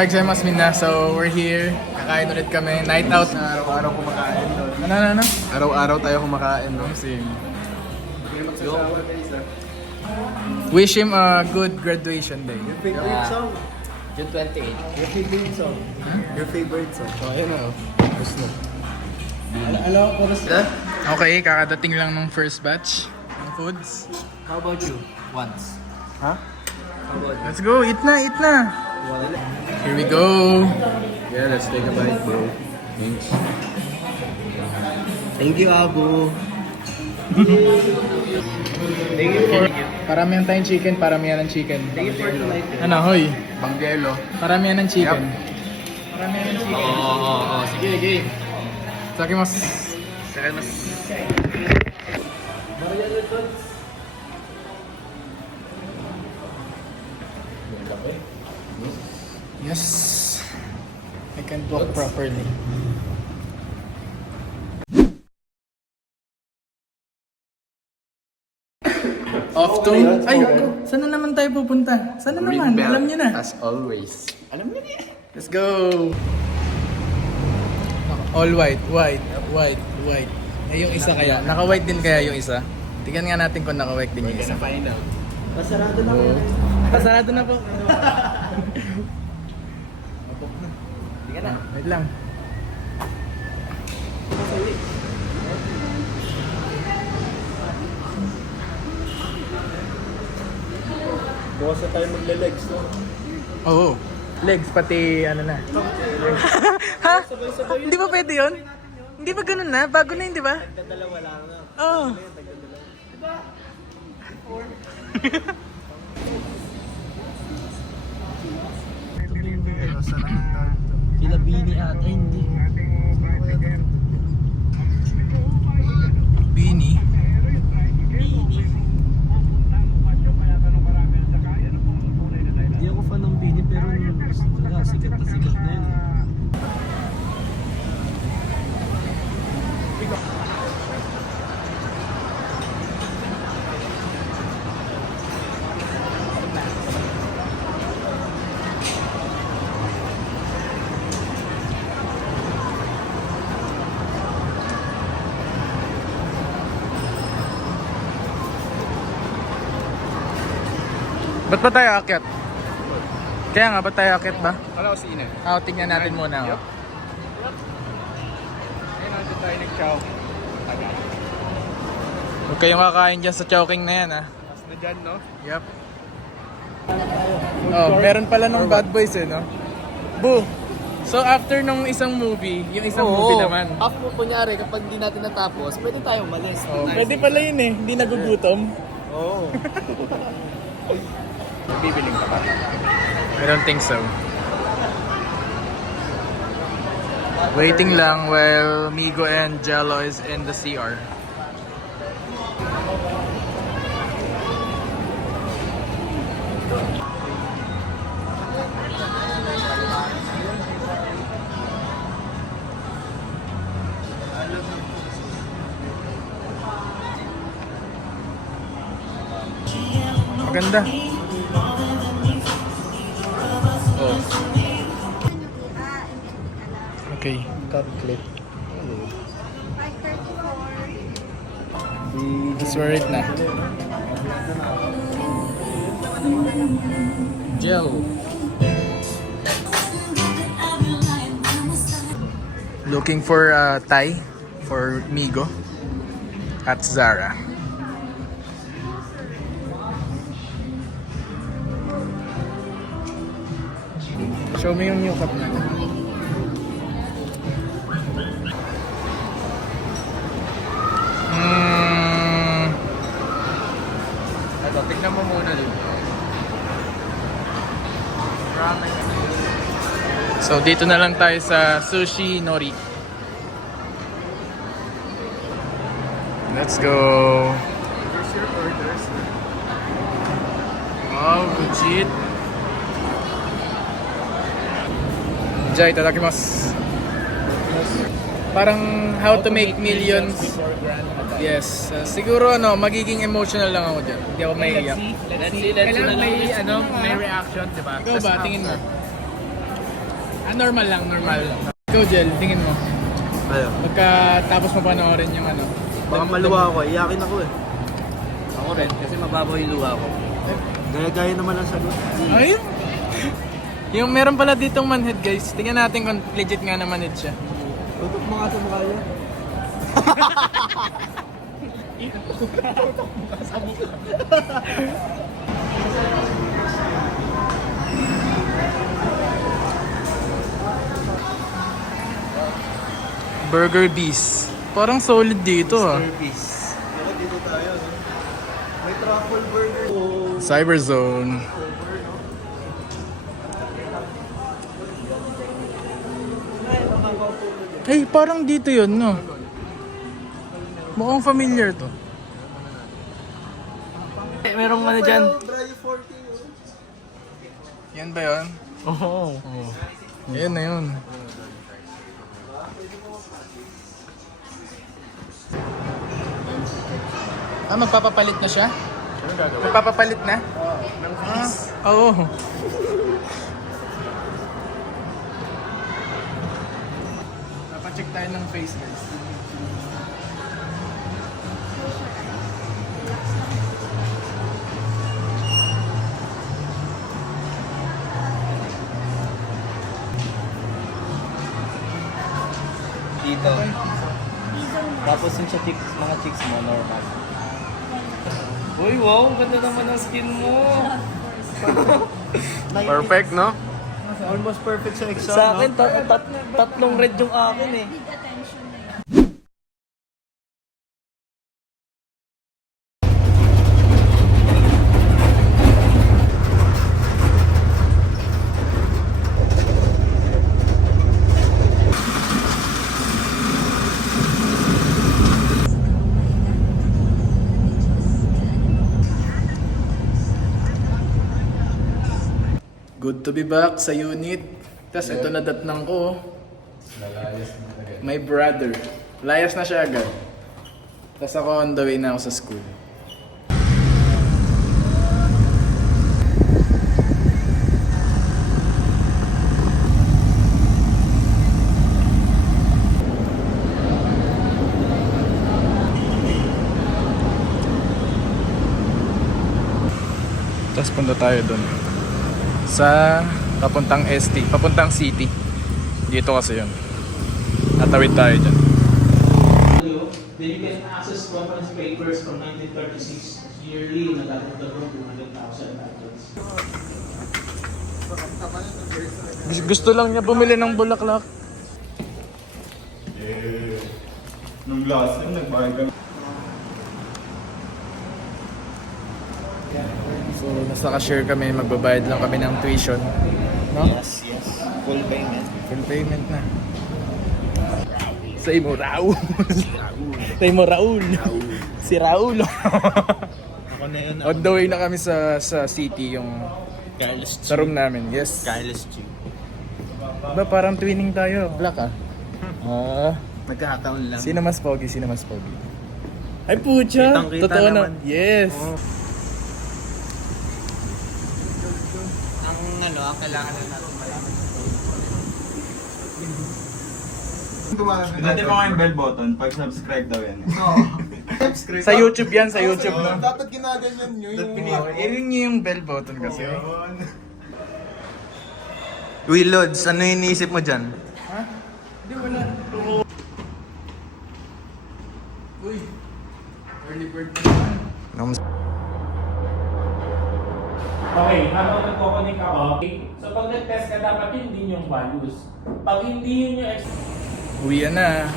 Hi, Gemas Mina. So, we're here. Kakain ulit kami. Night out. Araw-araw kumakain doon. Ano? Araw-araw tayo kumakain doon. Same. Wish him a good graduation day. Your favorite song? June 28. Your favorite song? Your favorite song? So, ayun na. Gusto. Alam ko na. Okay, kakadating lang nung first batch ng foods. How about you? Once. Ha? How about you? Let's go. Eat na. Here we go. Yeah, let's take a bite, bro. Thanks. Thank you, Abu. Thank you for... Paramihan tayong chicken, paramihan ng chicken. Thank you for tonight. Ano, hoy? Banggelo. Paramihan ng chicken. Yup. Paramihan ng chicken. Oo. Sige. Sakimasu. Saka mas... Yes. I can't walk properly. Off to... Ay, saan na naman tayo pupunta? Saan na naman? Alam niyo na. As always. Alam niyo na. Let's go! All white. Ay, yung isa kaya. Naka-white din kaya yung isa? Tingnan nga natin kung naka-white din yung isa. Find out. Pasarado na Oh. Pasarado na po. Sige na. Wait lang. Bukas na tayo magla-legs, no? Oo. Legs pati ano na. Ha? Hindi ba pwede yun? Hindi ba ganun na? Bago na yun, di ba? Dalawa lang na. Oo. Sila Bini ata, hindi. Bini. Hindi ako fan ng Bini pero sikat na yun. Ba't ba tayo akyat? Kaya nga, ba't tayo akyat ba? Wala ko si Ine. Tingnan natin muna. Oh. Ayun, nandun tayo nag-chow. Huwag kayong kakain dyan sa chowking na yan, ah. Mas na dyan, no? Yup. Oh, meron pala nung Bad Boys eh, no? Boo! So after nung isang movie, yung isang movie naman. Half mo kunyari, kapag di natin natapos, pwede tayong umalis. Oh, pwede pala yun eh, hindi nagugutom. Oo. Bibiling ka ba? I don't think so. Waiting lang while Migo and Jello is in the CR. Maganda. Oh. Okay. Cut clip. Let's wear it na. Gel. Looking for a tie for Migo at Zara. Show me yung new cup natin. Ito, tignan mo muna din. So dito na lang tayo sa Sushi Nori. Let's go. Here's your orders. Wow, legit. Jai, itadakimasu. Parang how to make millions. Yes. Siguro magiging emotional lang ako dyan. Hindi ako maiiyak. Let's see. May reaction, di ba? Ikaw ba? Tingin mo. normal lang, normal. Ikaw, Jel, tingin mo. Ayaw. Pagkatapos mo panoorin yung ano. Baka maluwa ako, iyakin ako eh. Ako rin, kasi mababaw yung luha ko. Gaya-gaya naman ang sagot. Ay! Yung meron pala ditong manhead, guys. Tingnan natin kung legit nga na manhead siya. Tutok mo nga sa mukha niya. Burger Beast. Parang solid dito ah. Service. Dito tayo, no? May truffle burger. Cyberzone. Hey, parang dito yun, no? Mukhang familiar to. Merong ano dyan? Yan ba yun? Oo. Yan na yun. Ah, magpapapalit na siya? Magpapapalit na? Ng fees. Oo. Papacheck tayo ng face, guys. Dito. Tapos yung sa chicks, mga chicks mo, normal. Uy, wow! Ganda naman ang skin mo! Perfect, no? Almost perfect sa exam, sa akin, tatlong red yung akin eh. Good to be back sa unit. Tapos ito na datnang ko. My brother. Layas na siya agad. Tapos ako on the way na ako sa school. Tapos punta tayo doon. Sa papuntang ST, papuntang city. Dito kasi yun. Natawid tayo dyan. Then you can access reference papers from 1936 yearly na dapat dalawang 200,000 titles. Gusto lang niya bumili ng bulaklak. Nung last time, nagbayad kami. So, nasa cashier kami, magbabayad lang kami ng tuition. No? Yes, yes. Full payment. Full payment na. Sa imo Raul. Sa imo Raul. Si Raul. Ako na yun. On the way na kami sa city, yung Careless sa room namin. Yes. Careless G. Diba parang twinning tayo? Black ah. Nagkakataon lang. Sino mas pogi? Sino mas pogi? Ay pucha! Kitang-kita Totoo na. naman. Yes. Ang kailangan na natin malaman. Pinati mo nga yung bell button pag subscribe daw yan. Subscribe. Sa YouTube yan, sa YouTube no? Dapat ginaganyan nyo yung... I-ring nyo yung bell button kasi. Uy, Lods, ano yung iniisip mo dyan? Ha? Hindi, wala. Uy, early bird na naman. Okay, habang nagkoconnect ako, so pag nag-test ka, dapat yun din yung values. Pag hindi yun yung Uwi na.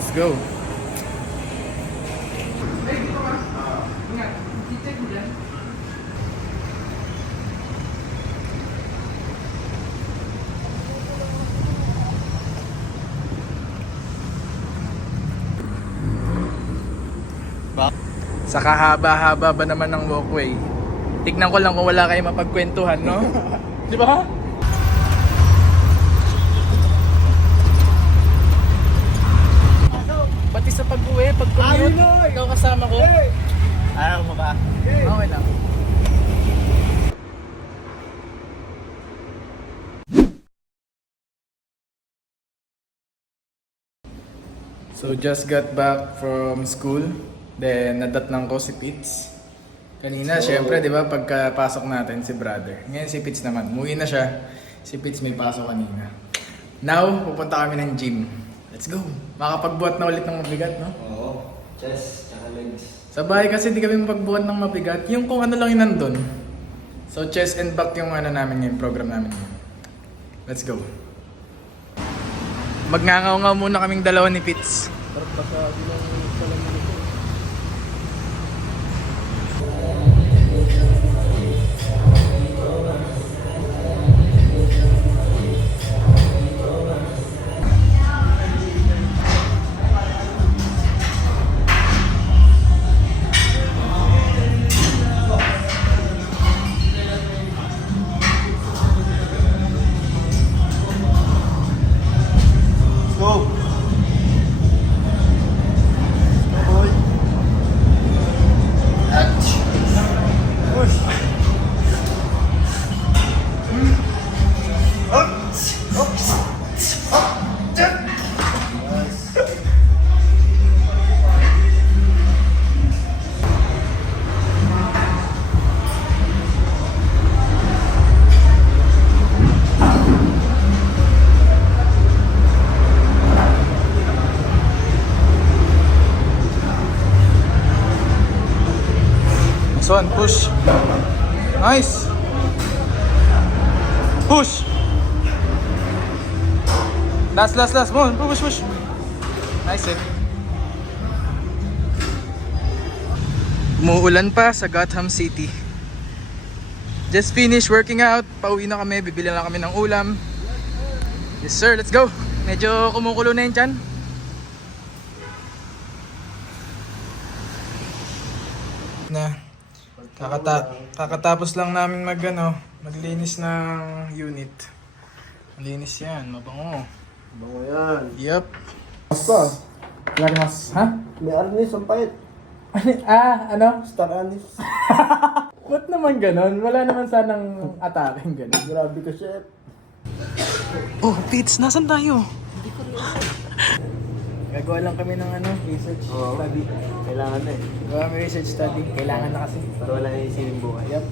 Let's go. Sa kahaba-haba ba naman ng walkway? Tignan ko lang kung wala kayong mapagkwentuhan, no? Di ba? Pati sa pag-uwi, pag-commute, ikaw kasama ko. Ayaw mo ba? Okay lang. So just got back from school. Then nadatnang ko si Pitts. Kanina, syempre, di ba, pagkapasok natin si brother. Ngayon si Pitts naman, umuwi na siya. Si Pitts may pasok kanina. Now, pupunta kami ng gym. Let's go! Makapagbuhat na ulit ng mabigat, no? Oo. Chest, tsaka legs. Sa bahay kasi di kami mapagbuhat ng mabigat. Yung kung ano lang yun nandun. So chest and back yung ano namin ngayon, program namin ngayon. Let's go! Magngangaw-ngaw muna kaming dalawa ni Pitts. Go! Next one, push. Nice. Push. Last. More. Push. Nice eh. Umuulan pa sa Gotham City. Just finished working out. Pauwi na kami. Bibili lang kami ng ulam. Yes sir, let's go. Medyo kumukulo na yun dyan. Na. Kakatapos lang namin maglinis ng unit. Malinis yan, mabango. Bango yan. Yup. Basta. Larimas. Ha? May arnis ang pait. Ano? Star arnis. Ba't naman ganon? Wala naman sanang ataking ganon. Grabe ka, chef. Oh, Pitts, nasan tayo? Gagawa lang kami ng research study. Kailangan na eh. Gagawa kami research study. Kailangan na kasi. Para wala na isipin buhay. Yup.